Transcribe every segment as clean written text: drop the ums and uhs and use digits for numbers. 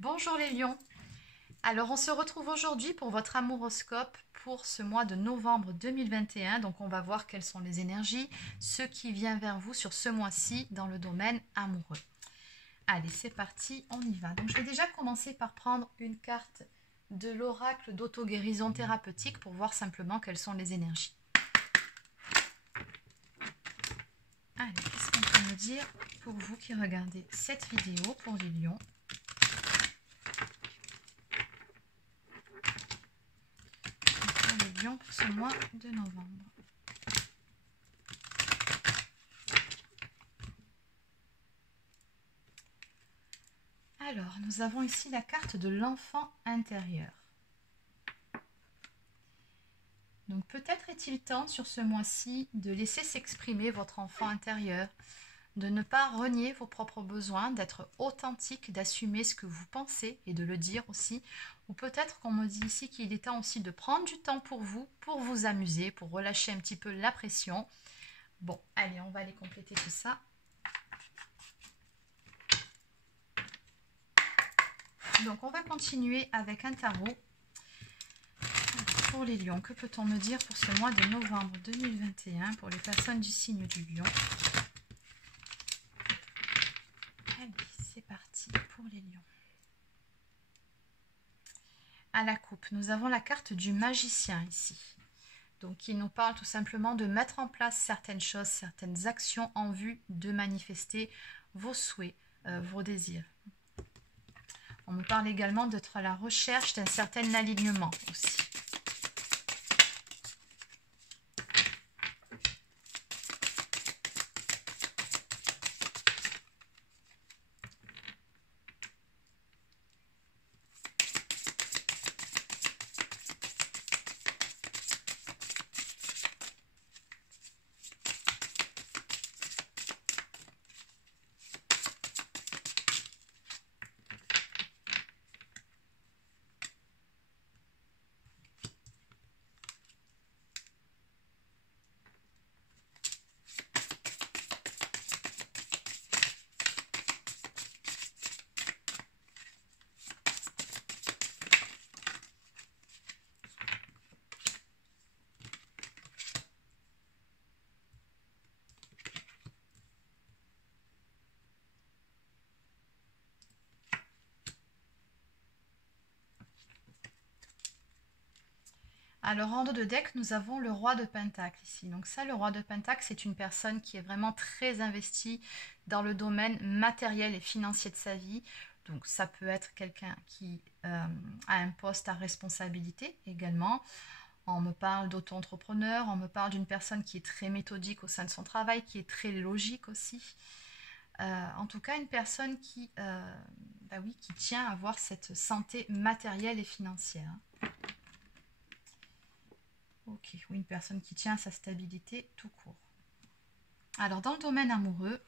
Bonjour les lions. Alors on se retrouve aujourd'hui pour votre amouroscope pour ce mois de novembre 2021. Donc on va voir quelles sont les énergies, ce qui vient vers vous sur ce mois-ci dans le domaine amoureux. Allez, c'est parti, on y va. Donc je vais déjà commencer par prendre une carte de l'oracle d'auto-guérison thérapeutique pour voir simplement quelles sont les énergies. Allez, qu'est-ce qu'on peut me dire pour vous qui regardez cette vidéo pour les lions? Pour ce mois de novembre. Alors, nous avons ici la carte de l'enfant intérieur. Donc, peut-être est-il temps sur ce mois-ci de laisser s'exprimer votre enfant intérieur, de ne pas renier vos propres besoins, d'être authentique, d'assumer ce que vous pensez et de le dire aussi. Ou peut-être qu'on me dit ici qu'il est temps aussi de prendre du temps pour vous amuser, pour relâcher un petit peu la pression. Bon, allez, on va aller compléter tout ça. Donc, on va continuer avec un tarot. Pour les lions, que peut-on me dire pour ce mois de novembre 2021 pour les personnes du signe du lion? Allez, c'est parti pour les lions. À la coupe, nous avons la carte du magicien ici. Donc, il nous parle tout simplement de mettre en place certaines choses, certaines actions en vue de manifester vos souhaits, vos désirs. On me parle également d'être à la recherche d'un certain alignement aussi. Alors, en dos de deck, nous avons le roi de Pentacle ici. Donc ça, le roi de Pentacle, c'est une personne qui est vraiment très investie dans le domaine matériel et financier de sa vie. Donc ça peut être quelqu'un qui a un poste à responsabilité également. On me parle d'auto-entrepreneur, on me parle d'une personne qui est très méthodique au sein de son travail, qui est très logique aussi. En tout cas, une personne qui, qui tient à avoir cette santé matérielle et financière. Ok, ou une personne qui tient à sa stabilité tout court. Alors, dans le domaine amoureux,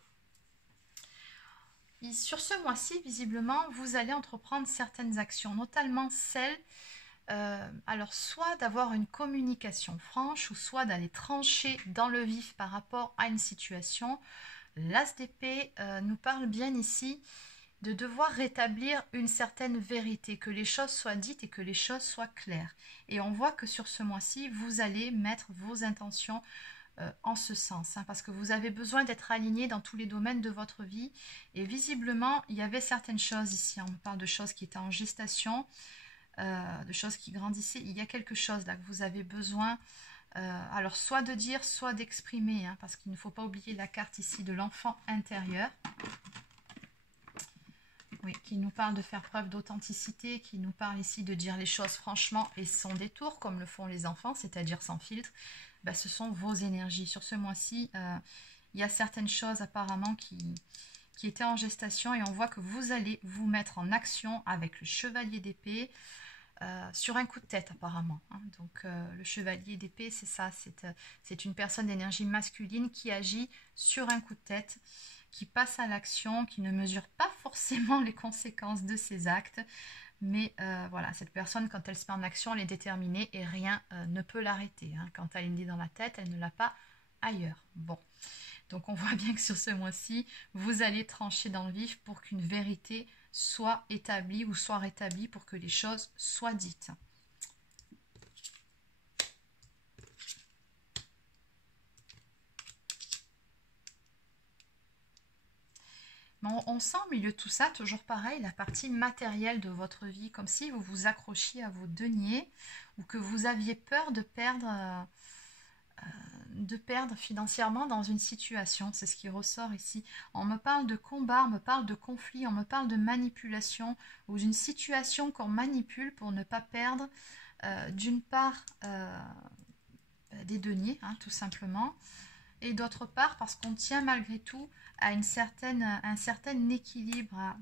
sur ce mois-ci, visiblement, vous allez entreprendre certaines actions, notamment celles, alors soit d'avoir une communication franche, ou soit d'aller trancher dans le vif par rapport à une situation. L'As d'épée nous parle bien ici de devoir rétablir une certaine vérité, que les choses soient dites et que les choses soient claires. Et on voit que sur ce mois-ci, vous allez mettre vos intentions en ce sens, hein, parce que vous avez besoin d'être aligné dans tous les domaines de votre vie. Et visiblement, il y avait certaines choses ici, on parle de choses qui étaient en gestation, de choses qui grandissaient. Il y a quelque chose là que vous avez besoin, alors soit de dire, soit d'exprimer, hein, parce qu'il ne faut pas oublier la carte ici de l'enfant intérieur. Oui, qui nous parle de faire preuve d'authenticité, qui nous parle ici de dire les choses franchement et sans détour, comme le font les enfants, c'est-à-dire sans filtre. Ben, ce sont vos énergies. Sur ce mois-ci, il y a certaines choses apparemment qui étaient en gestation et on voit que vous allez vous mettre en action avec le chevalier d'épée sur un coup de tête apparemment. Hein. Donc le chevalier d'épée, c'est ça, c'est une personne d'énergie masculine qui agit sur un coup de tête, qui passe à l'action, qui ne mesure pas forcément les conséquences de ses actes. Mais voilà, cette personne, quand elle se met en action, elle est déterminée et rien ne peut l'arrêter. Hein. Quand elle a une idée dans la tête, elle ne l'a pas ailleurs. Bon. Donc on voit bien que sur ce mois-ci, vous allez trancher dans le vif pour qu'une vérité soit établie ou soit rétablie, pour que les choses soient dites. On sent au milieu de tout ça, toujours pareil, la partie matérielle de votre vie, comme si vous vous accrochiez à vos deniers ou que vous aviez peur de perdre financièrement dans une situation. C'est ce qui ressort ici. On me parle de combat, on me parle de conflit, on me parle de manipulation ou d'une situation qu'on manipule pour ne pas perdre d'une part des deniers, hein, tout simplement, et d'autre part parce qu'on tient malgré tout à un certain équilibre,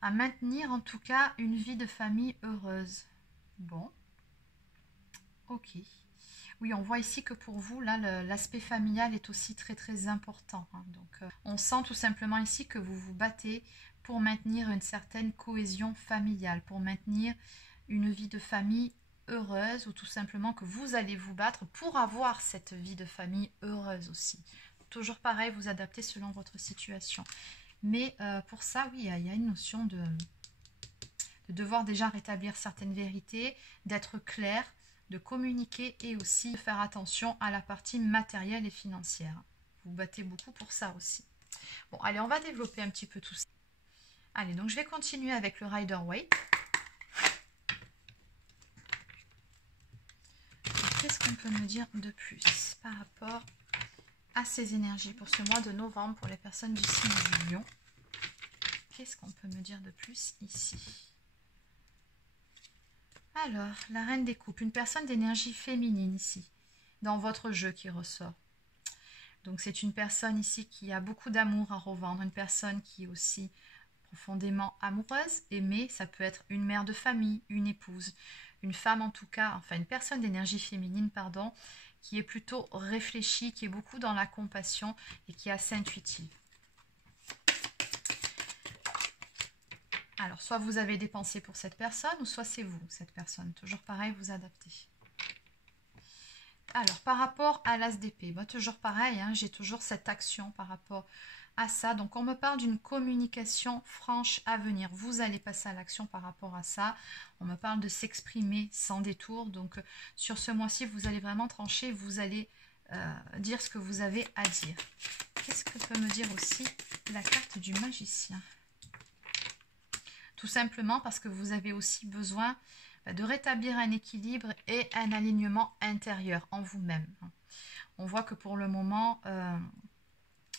à maintenir en tout cas une vie de famille heureuse. Bon, ok. Oui, on voit ici que pour vous, là, l'aspect familial est aussi très très important. Hein. Donc, on sent tout simplement ici que vous vous battez pour maintenir une certaine cohésion familiale, pour maintenir une vie de famille heureuse, ou tout simplement que vous allez vous battre pour avoir cette vie de famille heureuse aussi. Toujours pareil, vous adaptez selon votre situation. Mais pour ça, oui, il y a une notion de devoir déjà rétablir certaines vérités, d'être clair, de communiquer et aussi de faire attention à la partie matérielle et financière. Vous battez beaucoup pour ça aussi. Bon, allez, on va développer un petit peu tout ça. Allez, donc je vais continuer avec le Rider-Waite. Qu'est-ce qu'on peut me dire de plus par rapport à ces énergies pour ce mois de novembre pour les personnes du signe du Lion? Qu'est-ce qu'on peut me dire de plus ici? Alors, la reine des coupes, une personne d'énergie féminine ici, dans votre jeu qui ressort. Donc c'est une personne ici qui a beaucoup d'amour à revendre, une personne qui est aussi profondément amoureuse, aimée, ça peut être une mère de famille, une épouse, une femme en tout cas, enfin une personne d'énergie féminine, pardon, qui est plutôt réfléchie, qui est beaucoup dans la compassion et qui est assez intuitive. Alors, soit vous avez dépensé pour cette personne, ou soit c'est vous, cette personne. Toujours pareil, vous adaptez. Alors, par rapport à l'as d'épée, bah, toujours pareil, hein, j'ai toujours cette action par rapport à ça. Donc, on me parle d'une communication franche à venir. Vous allez passer à l'action par rapport à ça. On me parle de s'exprimer sans détour. Donc, sur ce mois-ci, vous allez vraiment trancher. Vous allez dire ce que vous avez à dire. Qu'est-ce que peut me dire aussi la carte du magicien ? Tout simplement parce que vous avez aussi besoin de rétablir un équilibre et un alignement intérieur en vous-même. On voit que pour le moment,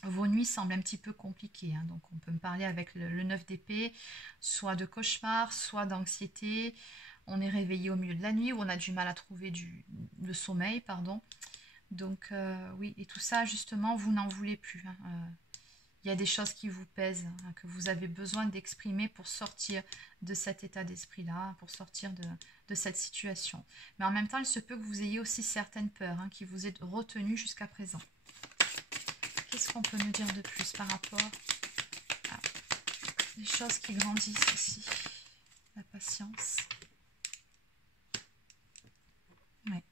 vos nuits semblent un petit peu compliquées. Hein. Donc on peut me parler avec le 9 d'épée, soit de cauchemar, soit d'anxiété. On est réveillé au milieu de la nuit ou on a du mal à trouver le sommeil, pardon. Donc oui, et tout ça justement, vous n'en voulez plus. Hein. Il y a des choses qui vous pèsent, hein, que vous avez besoin d'exprimer pour sortir de cet état d'esprit-là, pour sortir de cette situation. Mais en même temps, il se peut que vous ayez aussi certaines peurs hein, qui vous aient retenu jusqu'à présent. Qu'est-ce qu'on peut me dire de plus par rapport à les choses qui grandissent ici? La patience. Ouais.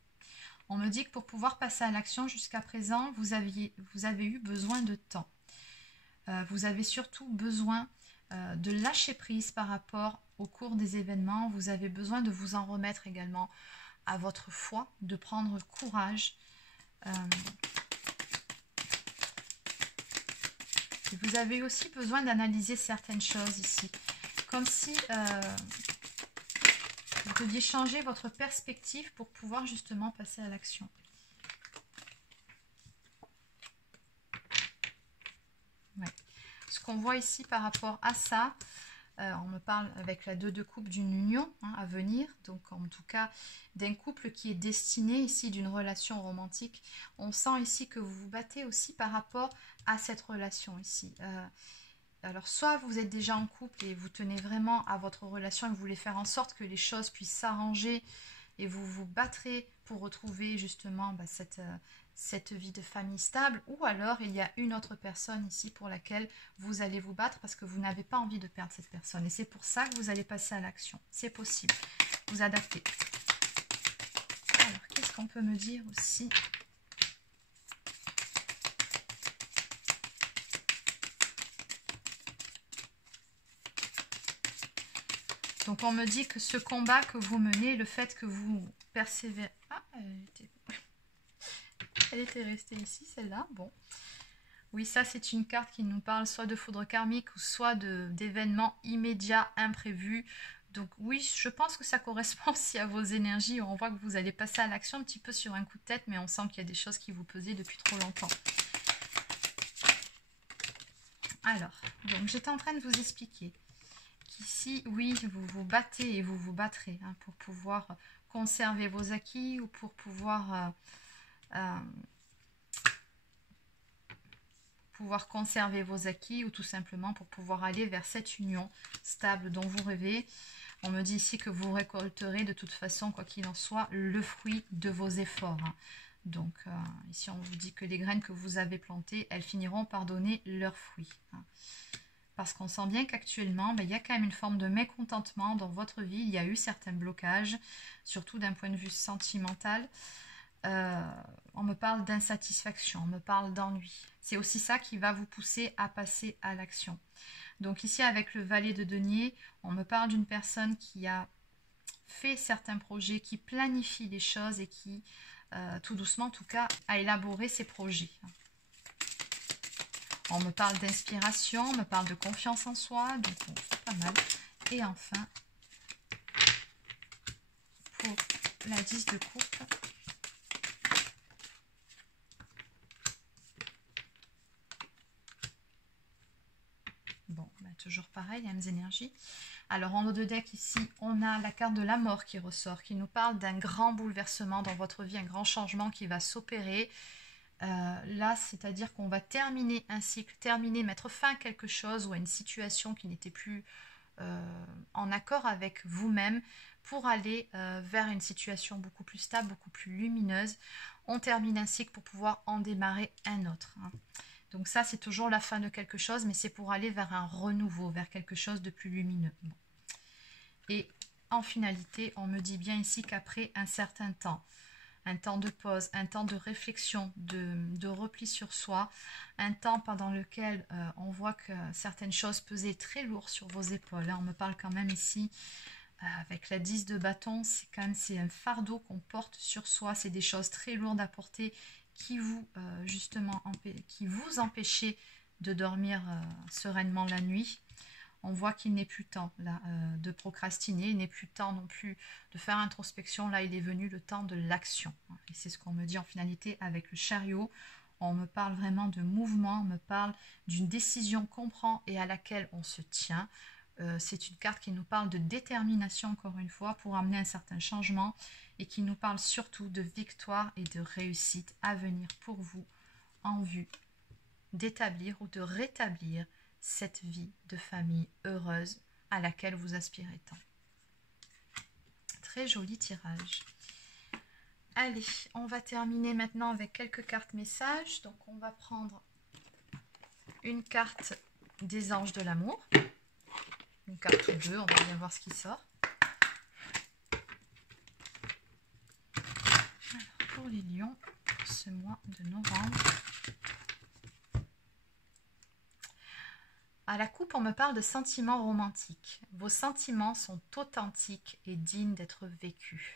On me dit que pour pouvoir passer à l'action jusqu'à présent, vous avez eu besoin de temps. Vous avez surtout besoin de lâcher prise par rapport au cours des événements. Vous avez besoin de vous en remettre également à votre foi, de prendre courage. Et vous avez aussi besoin d'analyser certaines choses ici. Comme si vous deviez changer votre perspective pour pouvoir justement passer à l'action. Ouais. Ce qu'on voit ici par rapport à ça, on me parle avec la 2 de coupe d'une union hein, à venir, donc en tout cas d'un couple qui est destiné ici d'une relation romantique. On sent ici que vous vous battez aussi par rapport à cette relation ici. Alors soit vous êtes déjà en couple et vous tenez vraiment à votre relation et vous voulez faire en sorte que les choses puissent s'arranger et vous vous battrez pour retrouver justement cette vie de famille stable, ou alors il y a une autre personne ici pour laquelle vous allez vous battre parce que vous n'avez pas envie de perdre cette personne. Et c'est pour ça que vous allez passer à l'action. C'est possible. Vous adaptez. Alors, qu'est-ce qu'on peut me dire aussi Donc on me dit que ce combat que vous menez, le fait que vous persévérez... Ah, elle était restée ici, celle-là. Bon. Oui, ça c'est une carte qui nous parle soit de foudre karmique ou soit d'événements immédiats, imprévus. Donc oui, je pense que ça correspond aussi à vos énergies. On voit que vous allez passer à l'action un petit peu sur un coup de tête, mais on sent qu'il y a des choses qui vous pesaient depuis trop longtemps. Alors, donc j'étais en train de vous expliquer qu'ici, oui, vous vous battez et vous vous battrez hein, pour pouvoir conserver vos acquis ou pour pouvoir conserver vos acquis ou tout simplement pour pouvoir aller vers cette union stable dont vous rêvez. On me dit ici que vous récolterez de toute façon, quoi qu'il en soit, le fruit de vos efforts. Hein. Donc ici on vous dit que les graines que vous avez plantées, elles finiront par donner leurs fruits. Hein. Parce qu'on sent bien qu'actuellement, il y a quand même une forme de mécontentement dans votre vie. Il y a eu certains blocages, surtout d'un point de vue sentimental. On me parle d'insatisfaction, on me parle d'ennui. C'est aussi ça qui va vous pousser à passer à l'action. Donc ici, avec le valet de denier, on me parle d'une personne qui a fait certains projets, qui planifie les choses et qui, tout doucement en tout cas, a élaboré ses projets. On me parle d'inspiration, on me parle de confiance en soi, donc bon, c'est pas mal. Et enfin, pour la 10 de coupe, bon, toujours pareil, les mêmes énergies. Alors en haut de deck ici, on a la carte de la mort qui ressort, qui nous parle d'un grand bouleversement dans votre vie, un grand changement qui va s'opérer. Là, c'est-à-dire qu'on va terminer un cycle, mettre fin à quelque chose ou à une situation qui n'était plus en accord avec vous-même pour aller vers une situation beaucoup plus stable, beaucoup plus lumineuse. On termine un cycle pour pouvoir en démarrer un autre. Hein. Donc ça, c'est toujours la fin de quelque chose, mais c'est pour aller vers un renouveau, vers quelque chose de plus lumineux. Bon. Et en finalité, on me dit bien ici qu'après un certain temps, un temps de pause, un temps de réflexion, de repli sur soi, un temps pendant lequel on voit que certaines choses pesaient très lourd sur vos épaules. Hein. On me parle quand même ici, avec la 10 de bâton, c'est un fardeau qu'on porte sur soi, c'est des choses très lourdes à porter qui vous, qui vous empêchaient de dormir sereinement la nuit. On voit qu'il n'est plus temps là, de procrastiner, il n'est plus temps non plus de faire introspection. Là, il est venu le temps de l'action. Et c'est ce qu'on me dit en finalité avec le chariot. On me parle vraiment de mouvement, on me parle d'une décision qu'on prend et à laquelle on se tient. C'est une carte qui nous parle de détermination, encore une fois, pour amener un certain changement et qui nous parle surtout de victoire et de réussite à venir pour vous en vue d'établir ou de rétablir cette vie de famille heureuse à laquelle vous aspirez tant. Très joli tirage. Allez, on va terminer maintenant avec quelques cartes messages. Donc on va prendre une carte des anges de l'amour. Une carte ou deux, on va bien voir ce qui sort. Alors, pour les lions, ce mois de novembre. À la coupe, on me parle de sentiments romantiques. Vos sentiments sont authentiques et dignes d'être vécus.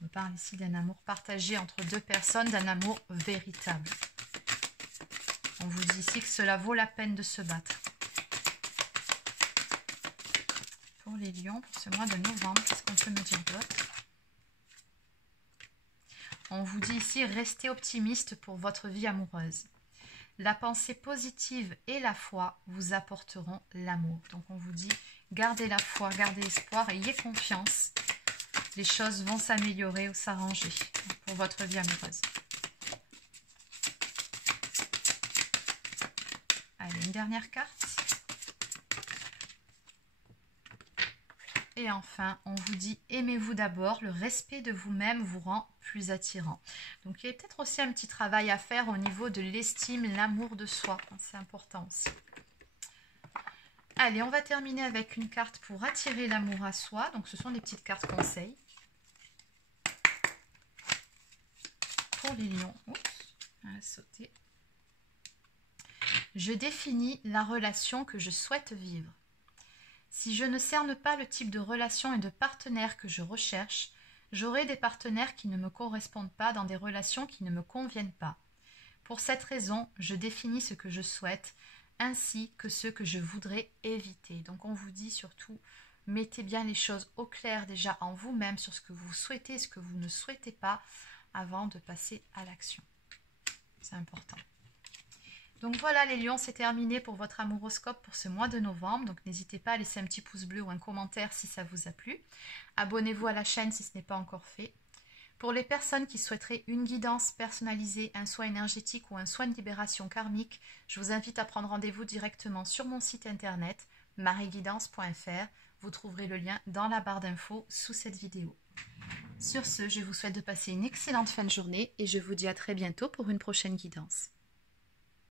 On me parle ici d'un amour partagé entre deux personnes, d'un amour véritable. On vous dit ici que cela vaut la peine de se battre. Pour les lions, pour ce mois de novembre, qu'est-ce qu'on peut me dire d'autre? On vous dit ici, restez optimiste pour votre vie amoureuse. La pensée positive et la foi vous apporteront l'amour. Donc on vous dit, gardez la foi, gardez espoir, ayez confiance. Les choses vont s'améliorer ou s'arranger pour votre vie amoureuse. Allez, une dernière carte. Et enfin, on vous dit, aimez-vous d'abord, le respect de vous-même vous rend plus attirant. Donc, il y a peut-être aussi un petit travail à faire au niveau de l'estime, l'amour de soi. C'est important aussi. Allez, on va terminer avec une carte pour attirer l'amour à soi. Donc, ce sont des petites cartes conseils. Pour les lions. Oups, elle a sauté. Je définis la relation que je souhaite vivre. Si je ne cerne pas le type de relation et de partenaire que je recherche, j'aurai des partenaires qui ne me correspondent pas dans des relations qui ne me conviennent pas. Pour cette raison, je définis ce que je souhaite ainsi que ce que je voudrais éviter. Donc on vous dit surtout, mettez bien les choses au clair déjà en vous-même sur ce que vous souhaitez et ce que vous ne souhaitez pas avant de passer à l'action. C'est important. Donc voilà les lions, c'est terminé pour votre amouroscope pour ce mois de novembre. Donc n'hésitez pas à laisser un petit pouce bleu ou un commentaire si ça vous a plu. Abonnez-vous à la chaîne si ce n'est pas encore fait. Pour les personnes qui souhaiteraient une guidance personnalisée, un soin énergétique ou un soin de libération karmique, je vous invite à prendre rendez-vous directement sur mon site internet marieguidance.fr. Vous trouverez le lien dans la barre d'infos sous cette vidéo. Sur ce, je vous souhaite de passer une excellente fin de journée et je vous dis à très bientôt pour une prochaine guidance.